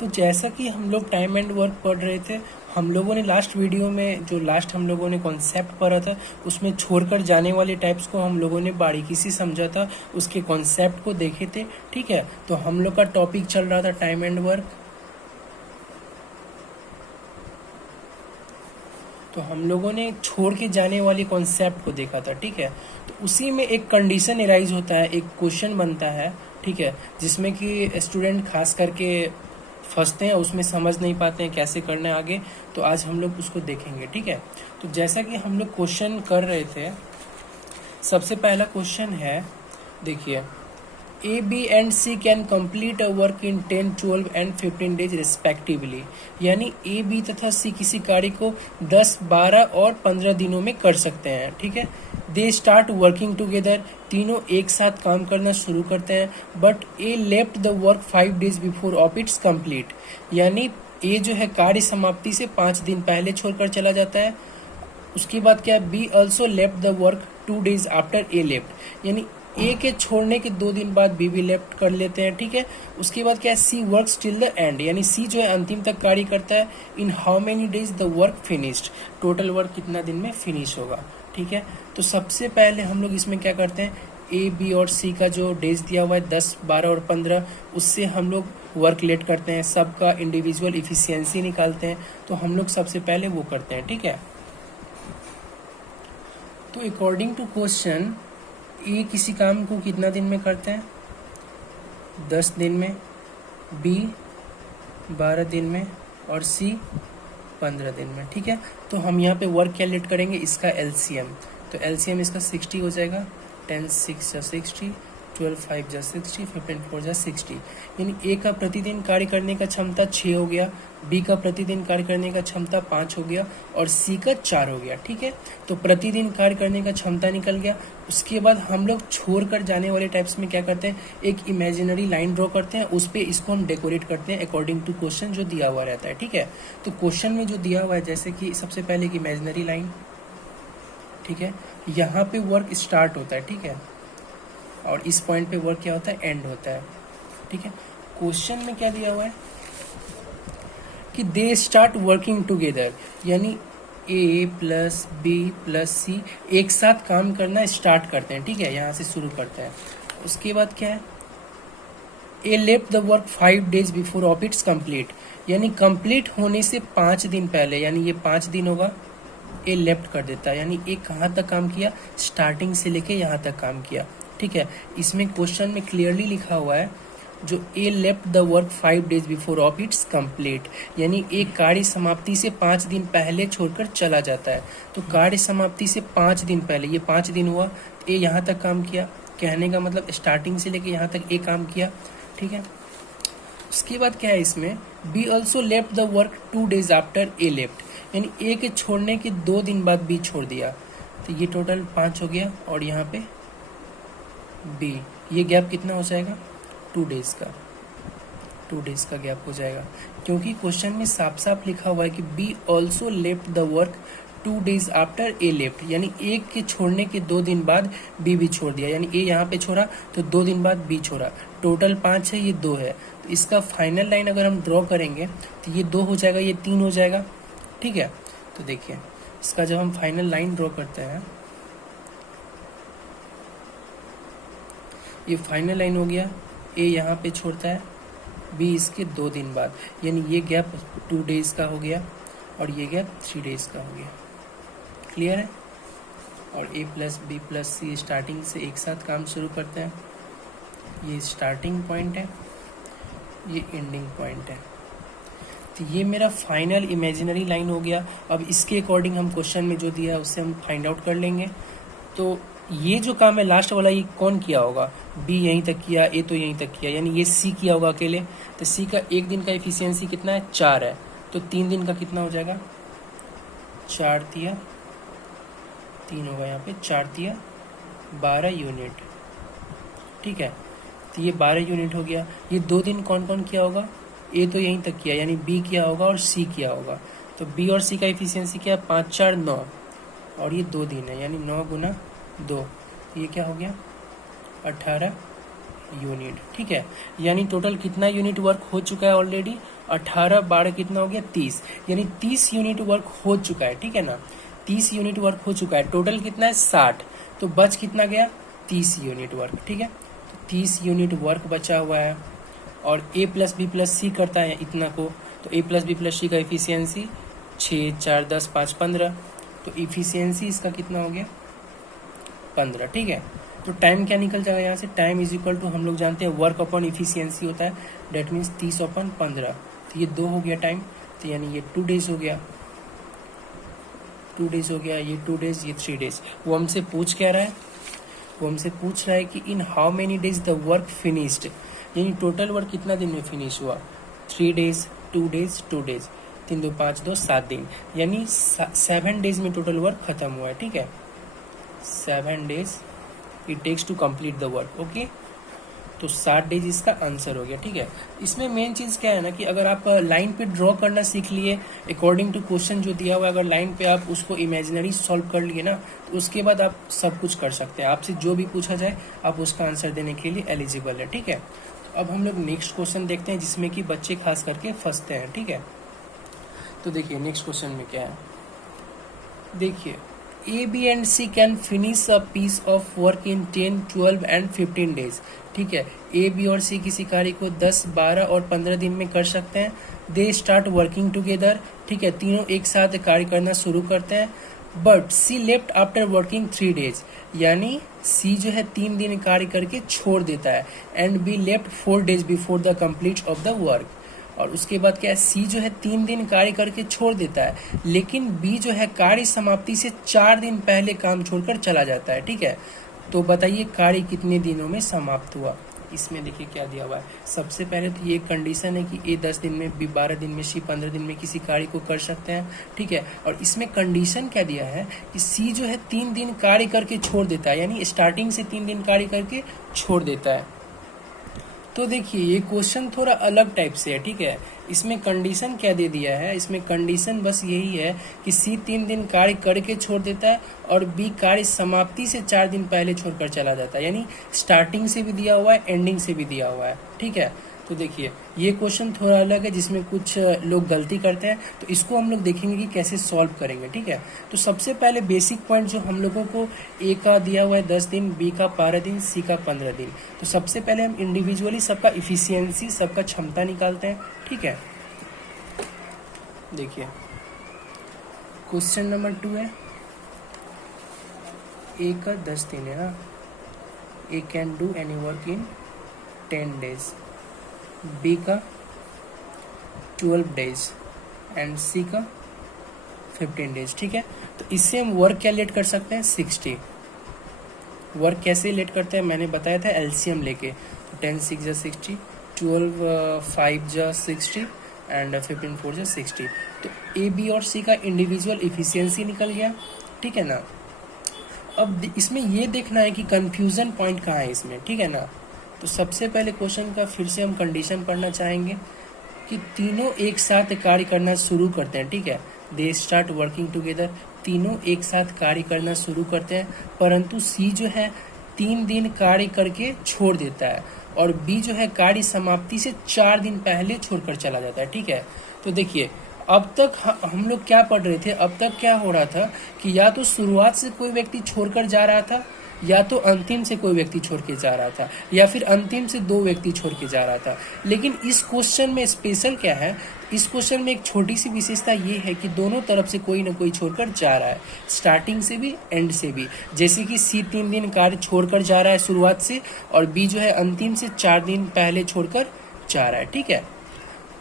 तो जैसा कि हम लोग टाइम एंड वर्क पढ़ रहे थे, हम लोगों ने लास्ट वीडियो में जो लास्ट हम लोगों ने कॉन्सेप्ट पढ़ा था उसमें छोड़कर जाने वाले टाइप्स को हम लोगों ने बारीकी से समझा था, उसके कॉन्सेप्ट को देखे थे। ठीक है, तो हम लोग का टॉपिक चल रहा था टाइम एंड वर्क। तो हम लोगों ने छोड़ के जाने वाले कॉन्सेप्ट को देखा था। ठीक है, तो उसी में एक कंडीशन एराइज होता है, एक क्वेश्चन बनता है। ठीक है, जिसमें कि स्टूडेंट खास करके फंसते हैं, उसमें समझ नहीं पाते हैं कैसे करना है आगे। तो आज हम लोग उसको देखेंगे। ठीक है, तो जैसा कि हम लोग क्वेश्चन कर रहे थे, सबसे पहला क्वेश्चन है, देखिए, A B and C can complete a work in 10, 12 and 15 days respectively. यानी ए बी तथा सी किसी कार्य को 10, 12 और 15 दिनों में कर सकते हैं। ठीक है, दे स्टार्ट वर्किंग टुगेदर, तीनों एक साथ काम करना शुरू करते हैं। But A left the work 5 days before of its complete. यानी ए जो है कार्य समाप्ति से 5 दिन पहले छोड़कर चला जाता है। उसके बाद क्या है, B also left the work 2 days after A left. यानी ए के छोड़ने के 2 दिन बाद बी भी लेफ्ट कर लेते हैं। ठीक है, उसके बाद क्या है, सी वर्क्स टिल द एंड। यानी सी जो है अंतिम तक कार्य करता है। In how many days the work finished, total work कितना दिन में फिनिश होगा। ठीक है, तो सबसे पहले हम लोग इसमें क्या करते हैं, ए बी और सी का जो डेज दिया हुआ है 10, 12 और 15, उससे हम लोग वर्क लेट करते हैं, सबका इंडिविजुअल इफिशियंसी निकालते हैं। तो हम लोग सबसे पहले वो करते हैं। ठीक है, तो अकॉर्डिंग टू क्वेश्चन, ए किसी काम को कितना दिन में करते हैं, 10 दिन में, बी 12 दिन में और सी 15 दिन में। ठीक है, तो हम यहाँ पे वर्क कैलकुलेट करेंगे, इसका एलसीएम। तो एलसीएम इसका 60 हो जाएगा। 10 6 जा 60, 12 5 जा 60, 15 4 जा 60। यानी ए का प्रतिदिन कार्य करने का क्षमता 6 हो गया, बी का प्रतिदिन कार्य करने का क्षमता 5 हो गया और सी का 4 हो गया। ठीक है, तो प्रतिदिन कार्य करने का क्षमता निकल गया। उसके बाद हम लोग छोड़कर जाने वाले टाइप्स में क्या करते हैं, एक इमेजिनरी लाइन ड्रॉ करते हैं, उस पर इसको हम डेकोरेट करते हैं अकॉर्डिंग टू क्वेश्चन जो दिया हुआ रहता है। ठीक है, तो क्वेश्चन में जो दिया हुआ है, जैसे कि सबसे पहले एक इमेजिनरी लाइन। ठीक है, यहाँ पे वर्क स्टार्ट होता है। ठीक है, और इस पॉइंट पे वर्क क्या होता है, एंड होता है। ठीक है, क्वेश्चन में क्या दिया हुआ है कि दे स्टार्ट वर्किंग टुगेदर। यानी ए प्लस बी प्लस सी एक साथ काम करना स्टार्ट करते हैं। ठीक है, यहाँ से शुरू करते हैं। उसके बाद क्या है, a left the work 5 days before of its complete. यानी कंप्लीट होने से 5 दिन पहले, यानी ये 5 दिन होगा, ए लेफ्ट कर देता है। यानी ए कहाँ तक काम किया, स्टार्टिंग से लेके यहाँ तक काम किया। ठीक है, इसमें क्वेश्चन में क्लियरली लिखा हुआ है, जो A left the work 5 days before of its complete. यानी एक कार्य समाप्ति से 5 दिन पहले छोड़कर चला जाता है। तो कार्य समाप्ति से 5 दिन पहले, ये 5 दिन हुआ, ए यहाँ तक काम किया। कहने का मतलब स्टार्टिंग से लेके यहाँ तक ए काम किया। ठीक है, उसके बाद क्या है इसमें, B also left the work 2 days after A left. यानी ए के छोड़ने के 2 दिन बाद बी छोड़ दिया। तो ये टोटल 5 हो गया और यहाँ पे बी, ये गैप कितना हो जाएगा, 2 डेज का, 2 डेज का गैप हो जाएगा। क्योंकि क्वेश्चन में साफ साफ लिखा हुआ है कि B also left the work 2 days after A left. यानी ए के छोड़ने के 2 दिन बाद बी भी छोड़ दिया। यानी ए यहाँ पे छोड़ा तो 2 दिन बाद बी छोड़ा। टोटल 5 है, ये 2 है। तो इसका फाइनल लाइन अगर हम ड्रॉ करेंगे तो ये 2 हो जाएगा, ये 3 हो जाएगा। ठीक है, तो देखिए इसका जब हम फाइनल लाइन ड्रॉ करते हैं, ये फाइनल लाइन हो गया, ए यहाँ पे छोड़ता है, बी इसके 2 दिन बाद। यानी ये गैप 2 डेज का हो गया और ये गैप 3 डेज का हो गया। क्लियर है, और ए प्लस बी प्लस सी स्टार्टिंग से एक साथ काम शुरू करते हैं। ये स्टार्टिंग पॉइंट है, ये एंडिंग पॉइंट है। तो ये मेरा फाइनल इमेजिनरी लाइन हो गया। अब इसके अकॉर्डिंग हम क्वेश्चन में जो दिया है उससे हम फाइंड आउट कर लेंगे। तो ये जो काम है लास्ट वाला, ये कौन किया होगा, बी यहीं तक किया, ए तो यहीं तक किया, यानी ये सी किया होगा अकेले। तो सी का एक दिन का एफिशिएंसी कितना है, 4 है। तो 3 दिन का कितना हो जाएगा, 4 तिया 3 होगा, यहाँ पे 4 तिया 12 यूनिट। ठीक है, तो ये 12 यूनिट हो गया। ये 2 दिन कौन कौन किया होगा, ए तो यहीं तक किया, यानी बी किया होगा और सी किया होगा। तो बी और सी का एफिशिएंसी क्या है, 5 4 9, और ये 2 दिन है, यानी 9 गुना 2, तो ये क्या हो गया, 18 यूनिट। ठीक है, यानी टोटल कितना यूनिट वर्क हो चुका है ऑलरेडी, 18 12 कितना हो गया 30, यानी 30 यूनिट वर्क हो चुका है, ठीक है ना। 30 यूनिट वर्क हो चुका है, टोटल कितना है 60, तो बच कितना गया 30 यूनिट वर्क, ठीक है। तो 30 यूनिट वर्क बचा हुआ है, और a प्लस बी प्लस सी करता है इतना को, तो a प्लस बी प्लस सी का इफिशियंसी 6 4 10 5 15, तो इफिशियंसी इसका कितना हो गया 15, ठीक है। तो टाइम क्या निकल जाएगा यहाँ से, टाइम इज इक्वल टू हम लोग जानते हैं वर्क अपॉन इफिशियंसी होता है, डेट मीन्स 30/15, तो ये 2 हो गया टाइम, तो यानी ये 2 डेज हो गया, 2 डेज हो गया, ये 2 डेज, ये 3 डेज। वो हमसे पूछ क्या रहा है, वो हमसे पूछ रहा है कि in how many days the work finished, यानी टोटल वर्क कितना दिन में फिनिश हुआ, 3 डेज 2 डेज 2 डेज, 3 2 5 2 7 दिन, यानी 7 डेज में टोटल वर्क खत्म हुआ है, ठीक है। 7 days it takes to complete the work, okay. तो 60 डेज इसका आंसर हो गया, ठीक है। इसमें मेन चीज क्या है ना कि अगर आप लाइन पे ड्रॉ करना सीख लिए अकॉर्डिंग टू क्वेश्चन जो दिया हुआ है, अगर लाइन पे आप उसको इमेजिनरी सॉल्व कर लिए ना, तो उसके बाद आप सब कुछ कर सकते हैं, आपसे जो भी पूछा जाए आप उसका आंसर देने के लिए एलिजिबल है, ठीक है। तो अब हम लोग नेक्स्ट क्वेश्चन देखते हैं जिसमें कि बच्चे खास करके फंसते हैं, ठीक है। तो देखिए नेक्स्ट क्वेश्चन में क्या है, देखिए A, B and C can finish a piece of work in 10, 12 and 15 days, ठीक है। A, B और C किसी कार्य को 10, 12 और 15 दिन में कर सकते हैं। They start working together, ठीक है, तीनों एक साथ कार्य करना शुरू करते हैं। But C left after working 3 days, यानी C जो है 3 दिन कार्य करके छोड़ देता है, and B left 4 days before the complete of the work, और उसके बाद क्या है, सी जो है 3 दिन कार्य करके छोड़ देता है, लेकिन बी जो है कार्य समाप्ति से 4 दिन पहले काम छोड़कर चला जाता है, ठीक है। तो बताइए कार्य कितने दिनों में समाप्त हुआ। इसमें देखिए क्या दिया हुआ है, सबसे पहले तो ये कंडीशन है कि ए 10 दिन में, बी 12 दिन में, सी 15 दिन में किसी कार्य को कर सकते हैं, ठीक है। और इसमें कंडीशन क्या दिया है कि सी जो है 3 दिन कार्य करके छोड़ देता है, यानी स्टार्टिंग से 3 दिन कार्य करके छोड़ देता है। तो देखिए ये क्वेश्चन थोड़ा अलग टाइप से है, ठीक है। इसमें कंडीशन क्या दे दिया है, इसमें कंडीशन बस यही है कि सी 3 दिन कार्य करके छोड़ देता है और बी कार्य समाप्ति से 4 दिन पहले छोड़कर चला जाता है, यानी स्टार्टिंग से भी दिया हुआ है, एंडिंग से भी दिया हुआ है, ठीक है। तो देखिए ये क्वेश्चन थोड़ा अलग है जिसमें कुछ लोग गलती करते हैं, तो इसको हम लोग देखेंगे कि कैसे सॉल्व करेंगे, ठीक है। तो सबसे पहले बेसिक पॉइंट जो हम लोगों को ए का दिया हुआ है 10 दिन, बी का 12 दिन, सी का 15 दिन। तो सबसे पहले हम इंडिविजुअली सबका इफिशियंसी, सबका क्षमता निकालते हैं, ठीक है। देखिए क्वेश्चन नंबर 2 है, ए का 10 दिन है ना, A can do any work in 10 days, B का 12 डेज एंड सी का 15 डेज, ठीक है। तो इससे हम वर्क क्या लेट कर सकते हैं, 60। वर्क कैसे लेट करते हैं मैंने बताया था एलसीएम लेके, तो 10 6 जा 60, 12 5 जा 60 एंड 15 4 जा 60। तो ए बी और सी का इंडिविजुअल इफिशियंसी निकल गया, ठीक है ना। अब इसमें ये देखना है कि कंफ्यूजन पॉइंट कहाँ है इसमें, ठीक है ना। तो सबसे पहले क्वेश्चन का फिर से हम कंडीशन पढ़ना चाहेंगे कि तीनों एक साथ कार्य करना शुरू करते हैं, ठीक है। दे स्टार्ट वर्किंग टुगेदर, तीनों एक साथ कार्य करना शुरू करते हैं, परंतु सी जो है 3 दिन कार्य करके छोड़ देता है और बी जो है कार्य समाप्ति से 4 दिन पहले छोड़कर चला जाता है, ठीक है। तो देखिए अब तक हम लोग क्या पढ़ रहे थे, अब तक क्या हो रहा था कि या तो शुरुआत से कोई व्यक्ति छोड़कर जा रहा था, या तो अंतिम से कोई व्यक्ति छोड़ के जा रहा था, या फिर अंतिम से 2 व्यक्ति छोड़ के जा रहा था। लेकिन इस क्वेश्चन में स्पेशल क्या है, इस क्वेश्चन में एक छोटी सी विशेषता ये है कि दोनों तरफ से कोई ना कोई छोड़कर जा रहा है, स्टार्टिंग से भी एंड से भी। जैसे कि सी 3 दिन कार्य छोड़कर जा रहा है शुरुआत से, और बी जो है अंतिम से 4 दिन पहले छोड़कर जा रहा है, ठीक है।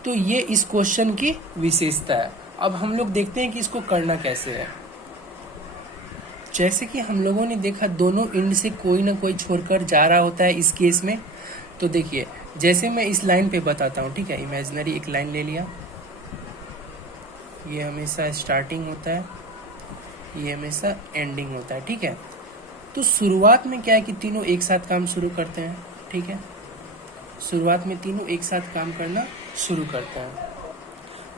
तो ये इस क्वेश्चन की विशेषता है। अब हम लोग देखते हैं कि इसको करना कैसे है। जैसे कि हम लोगों ने देखा दोनों एंड से कोई ना कोई छोड़कर जा रहा होता है इस केस में। तो देखिए जैसे मैं इस लाइन पे बताता हूँ, ठीक है, इमेजिनरी एक लाइन ले लिया, ये हमेशा स्टार्टिंग होता है, ये हमेशा एंडिंग होता है, ठीक है। तो शुरुआत में क्या है कि तीनों एक साथ काम शुरू करते हैं, ठीक है। शुरुआत में तीनों एक साथ काम करना शुरू करते हैं।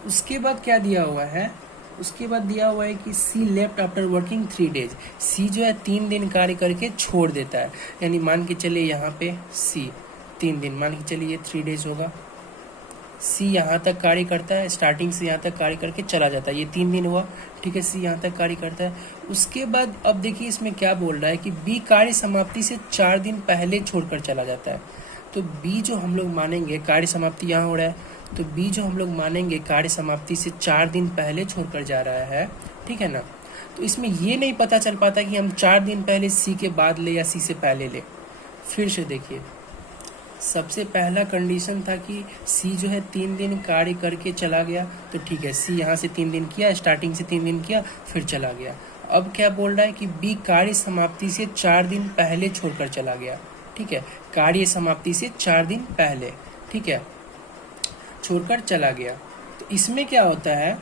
उसके बाद क्या दिया हुआ है, उसके बाद दिया हुआ है कि सी लेफ्ट आफ्टर वर्किंग 3 डेज, सी जो है 3 दिन कार्य करके छोड़ देता है, यानी मान के चलिए यहाँ पे सी 3 दिन, मान के चलिए ये 3 डेज होगा, सी यहाँ तक कार्य करता है, स्टार्टिंग से यहाँ तक कार्य करके चला जाता है, ये 3 दिन हुआ, ठीक है। सी यहाँ तक कार्य करता है। उसके बाद अब देखिए इसमें क्या बोल रहा है कि बी कार्य समाप्ति से 4 दिन पहले छोड़कर चला जाता है। तो बी जो हम लोग मानेंगे, कार्य समाप्ति यहाँ हो रहा है, तो बी जो हम लोग मानेंगे कार्य समाप्ति से 4 दिन पहले छोड़कर जा रहा है, ठीक है ना। तो इसमें ये नहीं पता चल पाता कि हम 4 दिन पहले सी के बाद ले या सी से पहले ले। फिर से देखिए, सबसे पहला कंडीशन था कि सी जो है 3 दिन कार्य करके चला गया, तो ठीक है, सी यहाँ से 3 दिन किया, स्टार्टिंग से 3 दिन किया, फिर चला गया। अब क्या बोल रहा है कि बी कार्य समाप्ति से 4 दिन पहले छोड़कर चला गया, ठीक है, कार्य समाप्ति से 4 दिन पहले, ठीक है, छोड़कर चला गया। तो इसमें क्या होता है,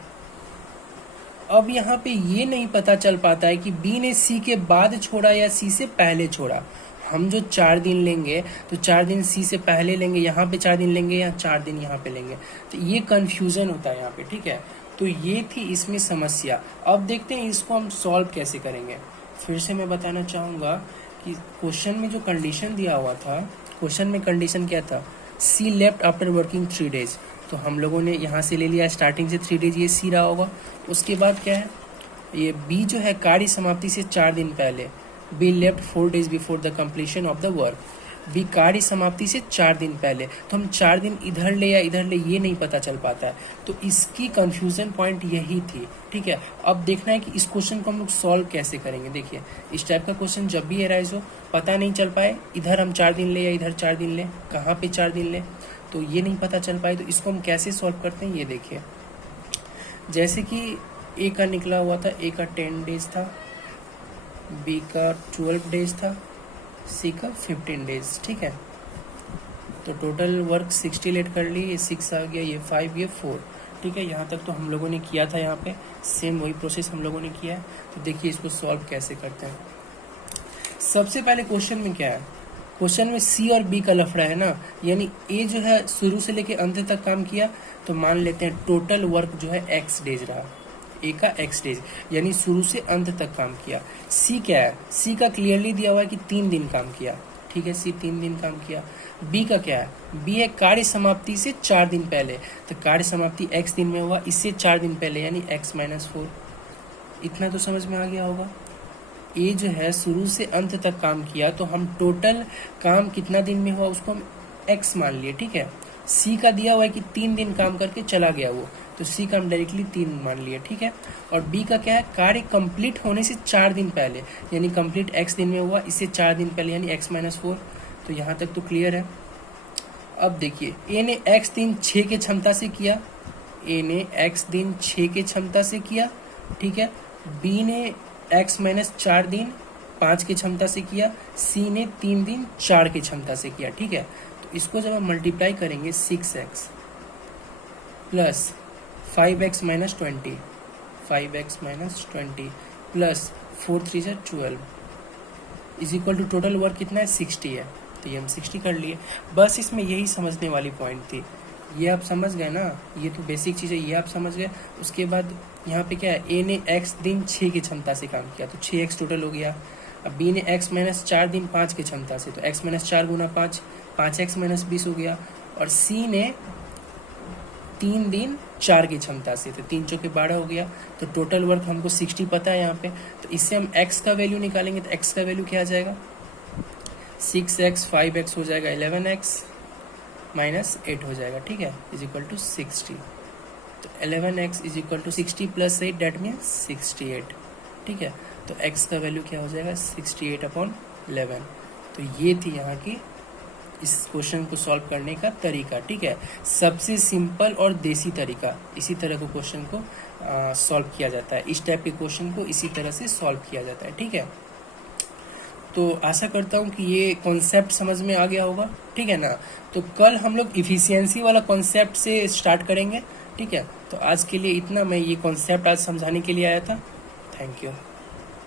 अब यहाँ पे ये नहीं पता चल पाता है कि बी ने सी के बाद छोड़ा या सी से पहले छोड़ा। हम जो 4 दिन लेंगे तो 4 दिन सी से पहले लेंगे, यहाँ पे 4 दिन लेंगे या 4 दिन यहाँ पे लेंगे, तो ये कंफ्यूजन होता है यहाँ पे, ठीक है। तो ये थी इसमें समस्या। अब देखते हैं इसको हम सॉल्व कैसे करेंगे। फिर से मैं बताना चाहूँगा कि क्वेश्चन में जो कंडीशन दिया हुआ था, क्वेश्चन में कंडीशन क्या था, सी लेफ्ट आफ्टर वर्किंग 3 डेज, तो हम लोगों ने यहाँ से ले लिया स्टार्टिंग से 3 डेज, ये सी रहा होगा। उसके बाद क्या है, ये बी जो है कार्य समाप्ति से 4 दिन पहले, B left 4 days before the completion of the work, B कार्य समाप्ति से 4 दिन पहले, तो हम 4 दिन इधर ले या इधर ले ये नहीं पता चल पाता है। तो इसकी कंफ्यूजन पॉइंट यही थी, ठीक है। अब देखना है कि इस क्वेश्चन को हम लोग सॉल्व कैसे करेंगे। देखिए, इस टाइप का क्वेश्चन जब भी अराइज हो, पता नहीं चल पाए इधर हम 4 दिन ले या इधर 4 दिन ले, कहाँ पे 4 दिन ले, तो ये नहीं पता चल पाए, तो इसको हम कैसे सॉल्व करते हैं ये देखिए। जैसे कि ए का निकला हुआ था, ए का 10 डेज था, बी का 12 डेज था, सी का 15 डेज, ठीक है। तो टोटल वर्क 60 लेट कर ली, ये 6 आ गया, ये 5, ये 4, ठीक है। यहाँ तक तो हम लोगों ने किया था, यहाँ पे सेम वही प्रोसेस हम लोगों ने किया है। तो देखिए इसको सॉल्व कैसे करते हैं। सबसे पहले क्वेश्चन में क्या है, क्वेश्चन में सी और बी का लफड़ा है ना, यानी ए जो है शुरू से लेके अंत तक काम किया, तो मान लेते हैं टोटल वर्क जो है x डेज रहा, ए का x डेज, यानी शुरू से अंत तक काम किया। सी क्या है, सी का क्लियरली दिया हुआ है कि 3 दिन काम किया, ठीक है, सी 3 दिन काम किया। बी का क्या है, बी है कार्य समाप्ति से 4 दिन पहले, तो कार्य समाप्ति x दिन में हुआ, इससे 4 दिन पहले यानी x-4। इतना तो समझ में आ गया होगा। ए जो है शुरू से अंत तक काम किया, तो हम टोटल काम कितना दिन में हुआ उसको हम x मान लिए, ठीक है। सी का दिया हुआ है कि 3 दिन काम करके चला गया वो, तो सी का हम डायरेक्टली 3 मान लिए, ठीक है। और बी का क्या है, कार्य कंप्लीट होने से 4 दिन पहले, यानी कंप्लीट x दिन में हुआ, इससे 4 दिन पहले यानी x-4। तो यहाँ तक तो क्लियर है। अब देखिए, ए ने x दिन 6 के क्षमता से किया, ए ने x दिन 6 के क्षमता से किया, ठीक है। बी ने x-4 दिन 5 की क्षमता से किया, सी ने 3 दिन 4 की क्षमता से किया, ठीक है। तो इसको जब हम मल्टीप्लाई करेंगे 6x plus 5x-20, 5x-20 plus 4 3 से 12 is equal to total work कितना है, 60 है, तो ये हम 60 कर लिए। बस इसमें यही समझने वाली पॉइंट थी, ये आप समझ गए ना, ये तो बेसिक चीज़ है, ये आप समझ गए। उसके बाद यहाँ पे क्या है, ए ने x दिन 6 की क्षमता से काम किया, तो 6x टोटल हो गया। अब बी ने x-4 दिन 5 की क्षमता से, तो x-4 गुना 5, 5x-20 हो गया। और सी ने 3 दिन 4 की क्षमता से, तो 3 चौके 12 हो गया। तो टोटल वर्क हमको 60 पता है यहाँ पे, तो इससे हम x का वैल्यू निकालेंगे, तो x का वैल्यू क्या आ जाएगा, 6x 5x हो जाएगा 11x माइनस 8 हो जाएगा, ठीक है, इज इक्वल टू 60। तो 11x is equal to 60 plus 8, that means 68, ठीक है। तो x का वैल्यू क्या हो जाएगा, 68/11। तो ये थी यहाँ की इस क्वेश्चन को सॉल्व करने का तरीका, ठीक है। सबसे सिंपल और देसी तरीका, इसी तरह को क्वेश्चन को सॉल्व किया जाता है, इस टाइप के क्वेश्चन को इसी तरह से सॉल्व किया जाता है, ठीक है। तो आशा करता हूँ कि ये कॉन्सेप्ट समझ में आ गया होगा, ठीक है ना। तो कल हम लोग इफिशियंसी वाला कॉन्सेप्ट से स्टार्ट करेंगे, ठीक है। तो आज के लिए इतना, मैं ये कॉन्सेप्ट आज समझाने के लिए आया था। Thank you.